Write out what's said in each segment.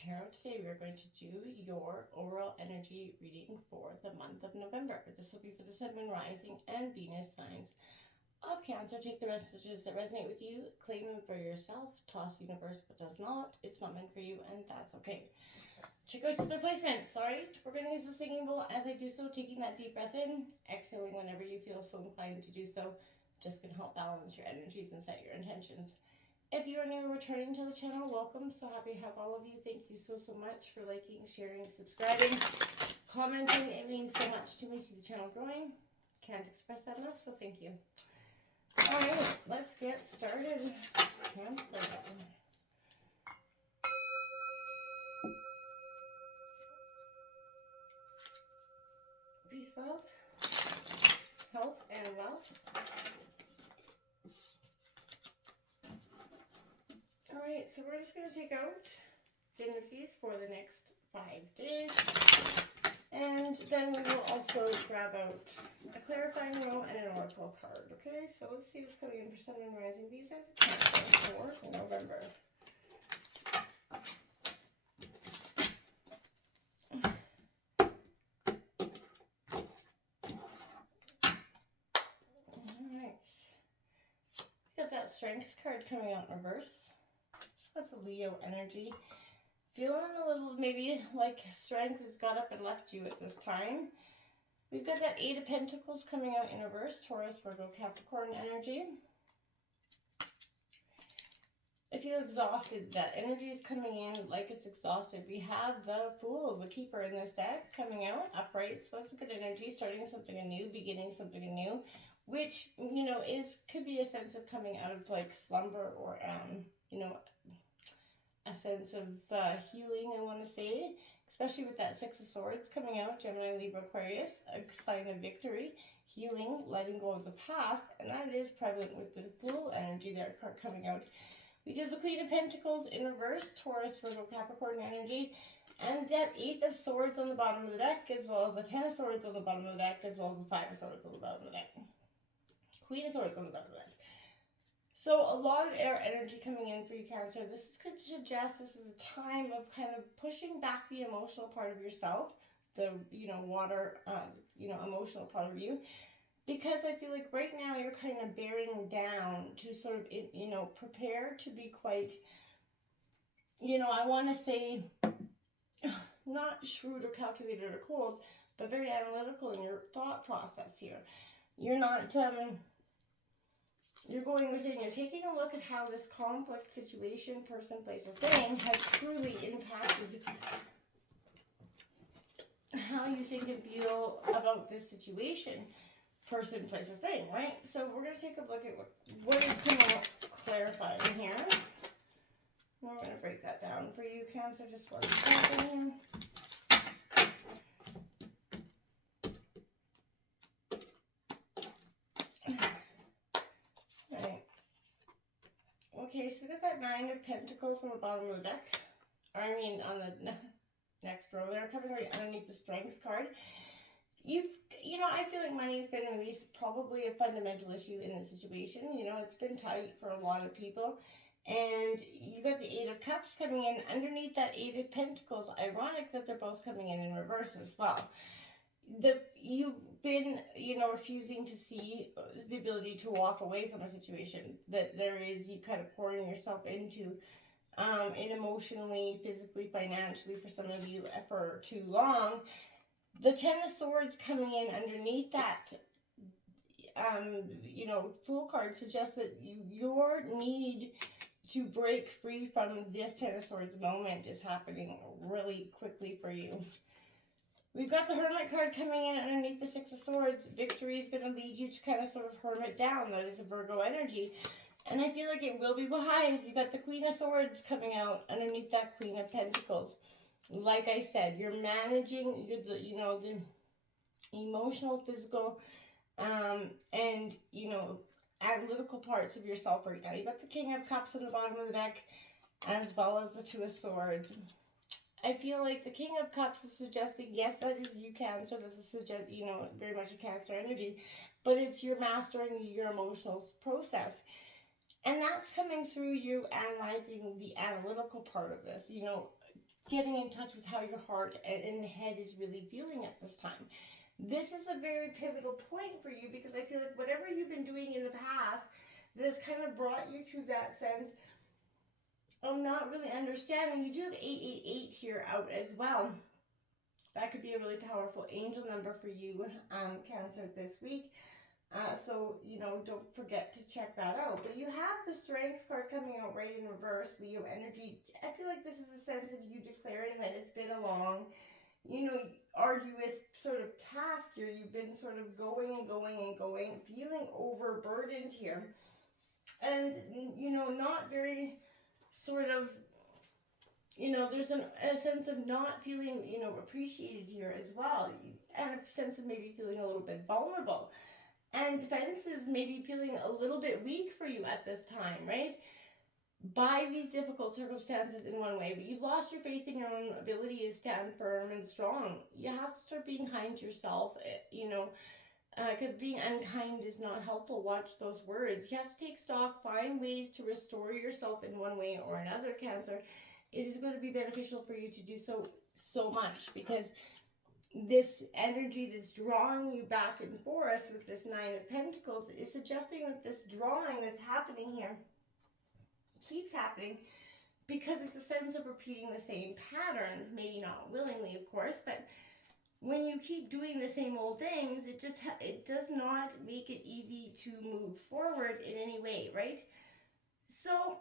Tarot. Today we're going to do your overall energy reading for the month of November. This will be for the Sun, Moon, Rising, and Venus signs of Cancer. Take the messages that resonate with you, claim them for yourself, toss universe what does not. It's not meant for you, and that's okay. Check out the placement. Sorry, we're going to use the singing bowl as I do so, taking that deep breath in, exhaling whenever you feel so inclined to do so. Just going to help balance your energies and set your intentions. If you are new or returning to the channel, welcome. So happy to have all of you. Thank you so much for liking, sharing, subscribing, commenting. It means so much to me. See the channel growing. Can't express that enough, so thank you. All right, let's get started. Cancer. Peace, love, health, and wealth. All right, so we're just going to take out dinner fees for the next 5 days. And then we will also grab out a clarifying roll and an oracle card. Okay, so let's see what's coming in for Sun and Rising Visa for November. Alright. Got that Strength card coming out in reverse. So that's a Leo energy. Feeling a little maybe like strength has got up and left you at this time. We've got that Eight of Pentacles coming out in reverse, Taurus, Virgo, Capricorn energy. I feel exhausted. That energy is coming in like it's exhausted. We have the Fool, the Keeper in this deck coming out upright. So that's a good energy, starting something anew, beginning something anew, which, you know, could be a sense of coming out of like slumber or, you know, a sense of healing, I want to say, especially with that Six of Swords coming out, Gemini, Libra, Aquarius, a sign of victory, healing, letting go of the past, and that is prevalent with the Fool energy there coming out. We did the Queen of Pentacles in reverse, Taurus, Virgo, Capricorn energy, and that Eight of Swords on the bottom of the deck, as well as the Ten of Swords on the bottom of the deck, as well as the Five of Swords on the bottom of the deck. Queen of Swords on the bottom of the deck. So a lot of air energy coming in for you, Cancer. This could suggest this is a time of kind of pushing back the emotional part of yourself, the, you know, water, you know, emotional part of you. Because I feel like right now you're kind of bearing down to sort of, you know, prepare to be quite, you know, I want to say, not shrewd or calculated or cold, but very analytical in your thought process here. You're not, you're going within, you're taking a look at how this conflict situation, person, place, or thing has truly impacted how you think and feel about this situation, person, place, or thing, right? So we're going to take a look at what is coming up clarifying here. We're going to break that down for you, Cancer, just 1 second here. Okay, so we got that Nine of Pentacles on the bottom of the deck. Or I mean on the next row there, coming right underneath the Strength card. You know, I feel like money has been at least probably a fundamental issue in the situation. You know, it's been tight for a lot of people. And you got the Eight of Cups coming in underneath that Eight of Pentacles. Ironic that they're both coming in reverse as well. You've been, you know, refusing to see the ability to walk away from a situation that there is, you kind of pouring yourself into it emotionally, physically, financially for some of you for too long. The Ten of Swords coming in underneath that, you know, Fool card suggests that your need to break free from this Ten of Swords moment is happening really quickly for you. We've got the Hermit card coming in underneath the Six of Swords. Victory is going to lead you to kind of sort of hermit down. That is a Virgo energy. And I feel like it will be wise. You've got the Queen of Swords coming out underneath that Queen of Pentacles. Like I said, you're managing, you know, the emotional, physical, and, you know, analytical parts of yourself right now. You've got the King of Cups on the bottom of the deck, as well as the Two of Swords. I feel like the King of Cups is suggesting, yes, that is you, Cancer. This is, you know, very much a Cancer energy, but it's your mastering your emotional process. And that's coming through you analyzing the analytical part of this, you know, getting in touch with how your heart and head is really feeling at this time. This is a very pivotal point for you, because I feel like whatever you've been doing in the past, this kind of brought you to that sense of not really understanding. You do have 888 here out as well. That could be a really powerful angel number for you, Cancer, this week. So, don't forget to check that out. But you have the Strength card coming out right in reverse, Leo energy. I feel like this is a sense of you declaring that it's been a long, arduous sort of task here. You've been sort of going and going and going, feeling overburdened here. And, not very sort of, there's a sense of not feeling, appreciated here as well. And a sense of maybe feeling a little bit vulnerable. And defenses maybe feeling a little bit weak for you at this time, right? By these difficult circumstances in one way, but you've lost your faith in your own ability to stand firm and strong. You have to start being kind to yourself, because being unkind is not helpful. Watch those words. You have to take stock, find ways to restore yourself in one way or another, Cancer. It is going to be beneficial for you to do so much, because this energy that's drawing you back and forth with this Nine of Pentacles is suggesting that this drawing that's happening here keeps happening, because it's a sense of repeating the same patterns, maybe not willingly, of course, but when you keep doing the same old things, it does not make it easy to move forward in any way, right? So,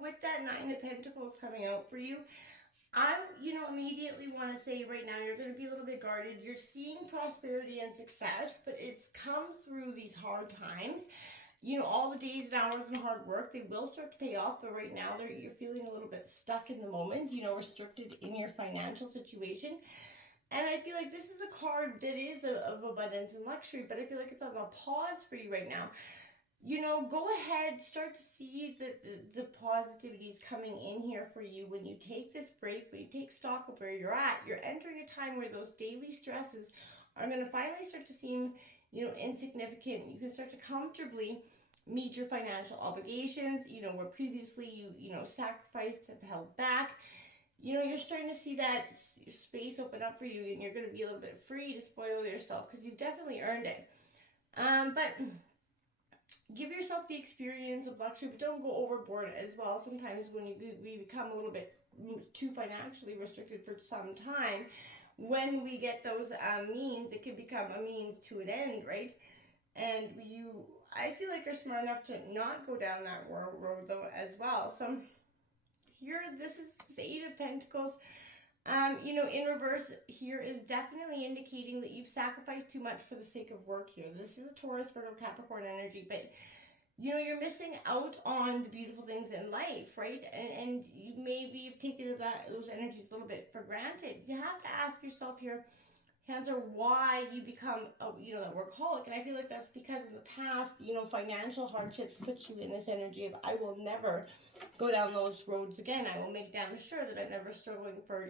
with that Nine of Pentacles coming out for you, I, immediately want to say right now, you're going to be a little bit guarded. You're seeing prosperity and success, but it's come through these hard times. All the days and hours and hard work, they will start to pay off, but right now you're feeling a little bit stuck in the moment, restricted in your financial situation. And I feel like this is a card that is of abundance and luxury, but I feel like it's on a pause for you right now. Go ahead, start to see the positivities coming in here for you when you take this break, when you take stock of where you're at. You're entering a time where those daily stresses are going to finally start to seem, insignificant. You can start to comfortably meet your financial obligations, where previously you sacrificed and held back. You're starting to see that space open up for you, and you're going to be a little bit free to spoil yourself, because you've definitely earned it. But give yourself the experience of luxury, but don't go overboard as well. Sometimes when we become a little bit too financially restricted for some time, when we get those means, it can become a means to an end, right? And I feel like you're smart enough to not go down that road though as well. So here, this is the Eight of Pentacles. In reverse here is definitely indicating that you've sacrificed too much for the sake of work here. This is a Taurus, Virgo, Capricorn energy, but you're missing out on the beautiful things in life, right? And you maybe have taken those energies a little bit for granted. You have to ask yourself here, Cancer, why you become a workaholic. And I feel like that's because in the past, financial hardships put you in this energy of, I will never go down those roads again. I will make damn sure that I'm never struggling for,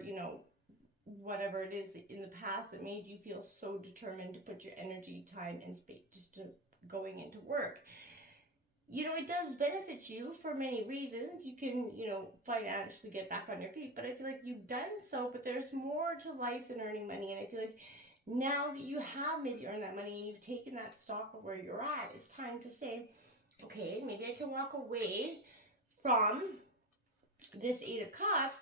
whatever it is in the past that made you feel so determined to put your energy, time, and space just to going into work. It does benefit you for many reasons. You can, financially get back on your feet, but I feel like you've done so, but there's more to life than earning money. And I feel like now that you have maybe earned that money and you've taken that stock of where you're at, it's time to say, okay, maybe I can walk away from this Eight of Cups,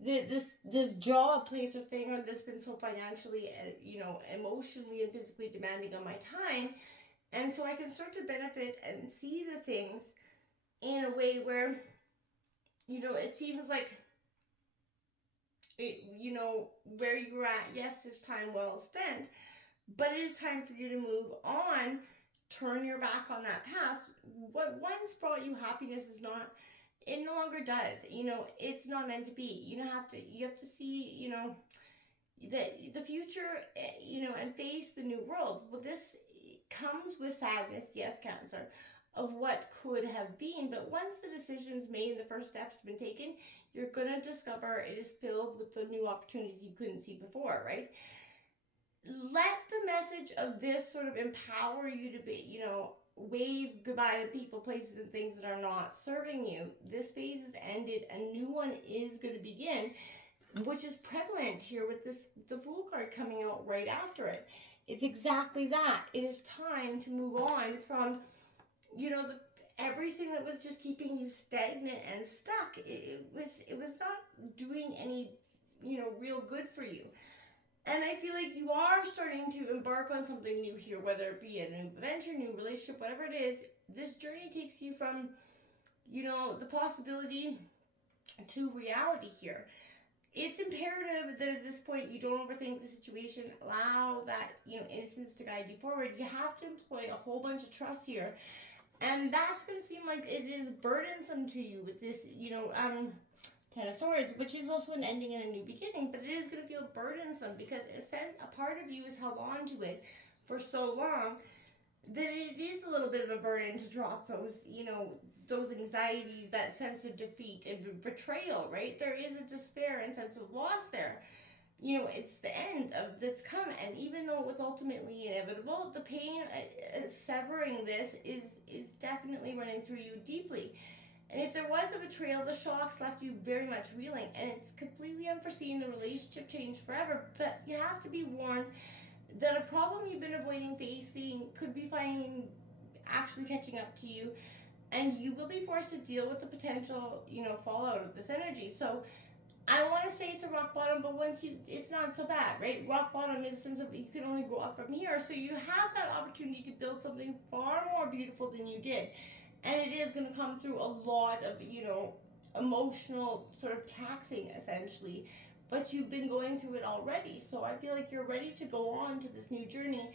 this job, place, or thing, or this been so financially, emotionally and physically demanding on my time. And so I can start to benefit and see the things in a way where, it seems like, where you're at, yes, it's time well spent, but it is time for you to move on, turn your back on that past. What once brought you happiness it no longer does. It's not meant to be. You have to see, the future, and face the new world. Well, this comes with sadness, yes, Cancer, of what could have been. But once the decision's made and the first steps have been taken, you're going to discover it is filled with the new opportunities you couldn't see before, right? Let the message of this sort of empower you to be, wave goodbye to people, places, and things that are not serving you. This phase is ended. A new one is going to begin, which is prevalent here with the Fool card coming out right after it. It's exactly that. It is time to move on from, everything that was just keeping you stagnant and stuck. It was not doing any, real good for you. And I feel like you are starting to embark on something new here, whether it be a new venture, new relationship, whatever it is. This journey takes you from, the possibility to reality here. It's imperative that at this point you don't overthink the situation. Allow that, innocence to guide you forward. You have to employ a whole bunch of trust here. And that's going to seem like it is burdensome to you with this, Ten of Swords, which is also an ending and a new beginning, but it is going to feel burdensome because a part of you has held on to it for so long that it is a little bit of a burden to drop those, those anxieties, that sense of defeat and betrayal, right? There is a despair and sense of loss there. It's the end of that's come, and even though it was ultimately inevitable, the pain severing this is definitely running through you deeply. And if there was a betrayal, the shocks left you very much reeling, and it's completely unforeseen. The relationship changed forever, but you have to be warned that a problem you've been avoiding facing could be actually catching up to you, and you will be forced to deal with the potential, fallout of this energy. So I want to say it's a rock bottom, but it's not so bad, right? Rock bottom is a sense of you can only go up from here. So you have that opportunity to build something far more beautiful than you did. And it is going to come through a lot of, emotional sort of taxing, essentially. But you've been going through it already. So I feel like you're ready to go on to this new journey,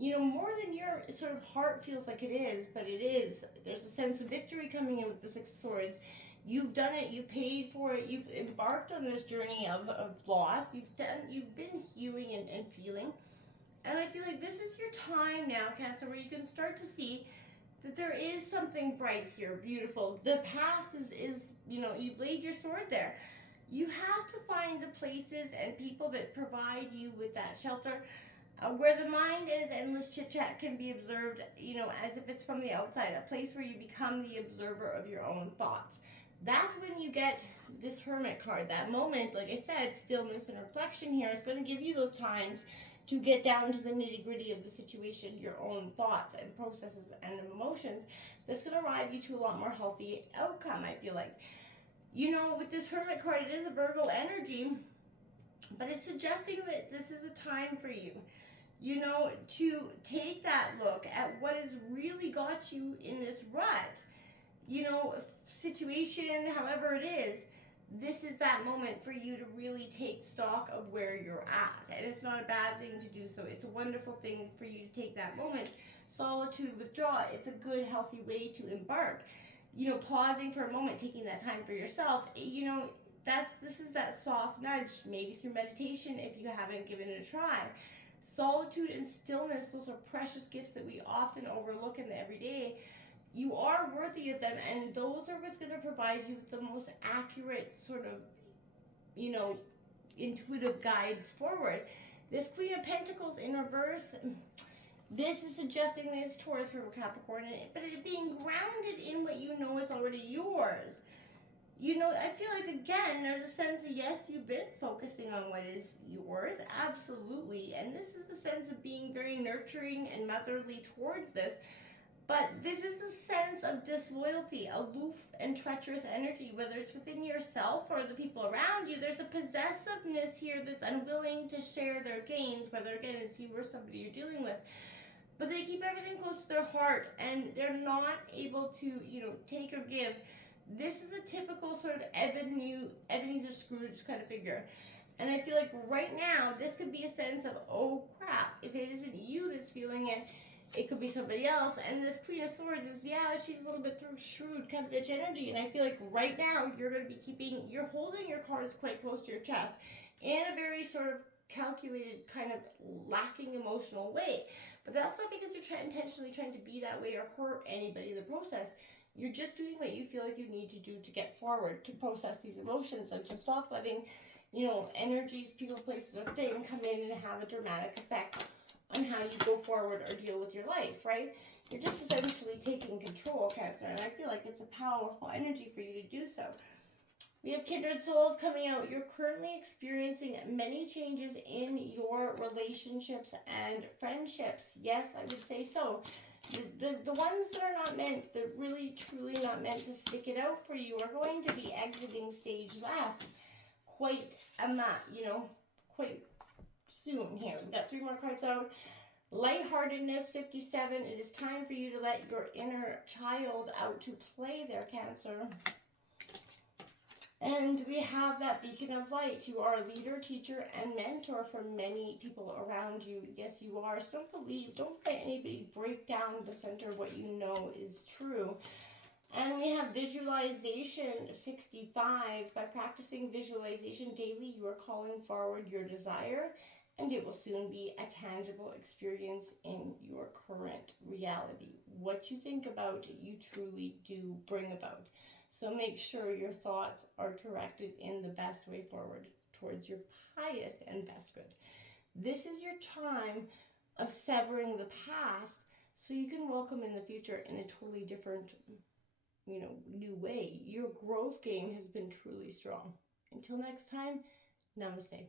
more than your sort of heart feels like it is, but it is. There's a sense of victory coming in with the Six of Swords. You've done it, you paid for it, you've embarked on this journey of loss. You've been healing and feeling. And I feel like this is your time now, Cancer, where you can start to see that there is something bright here, beautiful. The past is you've laid your sword there. You have to find the places and people that provide you with that shelter, where the mind and its endless chit-chat can be observed, as if it's from the outside, a place where you become the observer of your own thoughts. That's when you get this Hermit card. That moment, like I said, stillness and reflection here is going to give you those times to get down to the nitty-gritty of the situation, your own thoughts and processes and emotions. That's going to arrive you to a lot more healthy outcome, I feel like. With this Hermit card, it is a Virgo energy, but it's suggesting that this is a time for you, to take that look at what has really got you in this rut, situation, however it is. This is that moment for you to really take stock of where you're at. And it's not a bad thing to do so. It's a wonderful thing for you to take that moment. Solitude, withdraw. It's a good, healthy way to embark. Pausing for a moment, taking that time for yourself. This is that soft nudge, maybe through meditation if you haven't given it a try. Solitude and stillness, those are precious gifts that we often overlook in the everyday. You are worthy of them, and those are what's going to provide you with the most accurate sort of, intuitive guides forward. This Queen of Pentacles in reverse, this is suggesting that it's Taurus, Virgo, Capricorn, but it's being grounded in what you know is already yours. I feel like, again, there's a sense of, yes, you've been focusing on what is yours, absolutely, and this is a sense of being very nurturing and motherly towards this. But this is a sense of disloyalty, aloof and treacherous energy, whether it's within yourself or the people around you. There's a possessiveness here that's unwilling to share their gains, whether, again, it's you or somebody you're dealing with. But they keep everything close to their heart, and they're not able to, take or give. This is a typical sort of Ebenezer Scrooge kind of figure. And I feel like right now, this could be a sense of, oh crap, if it isn't you that's feeling it, it could be somebody else. And this Queen of Swords is, she's a little bit shrewd kind of bitch energy. And I feel like right now you're going to be you're holding your cards quite close to your chest in a very sort of calculated, kind of lacking emotional way. But that's not because you're intentionally trying to be that way or hurt anybody in the process. You're just doing what you feel like you need to do to get forward, to process these emotions, and to stop letting, energies, people, places, or things come in and have a dramatic effect on how you go forward or deal with your life, right? You're just essentially taking control, Cancer, and I feel like it's a powerful energy for you to do so. We have kindred souls coming out. You're currently experiencing many changes in your relationships and friendships. Yes, I would say so. The ones that are not meant, they're really truly not meant to stick it out for you, are going to be exiting stage left quite quite soon here. We've got 3 more cards out. Lightheartedness, 57. It is time for you to let your inner child out to play there, Cancer. And we have that beacon of light. You are a leader, teacher, and mentor for many people around you. Yes, you are. So don't let anybody break down the center of what you know is true. And we have visualization, 65. By practicing visualization daily, you are calling forward your desire, and it will soon be a tangible experience in your current reality. What you think about, you truly do bring about. So make sure your thoughts are directed in the best way forward towards your highest and best good. This is your time of severing the past so you can welcome in the future in a totally different, new way. Your growth game has been truly strong. Until next time, namaste.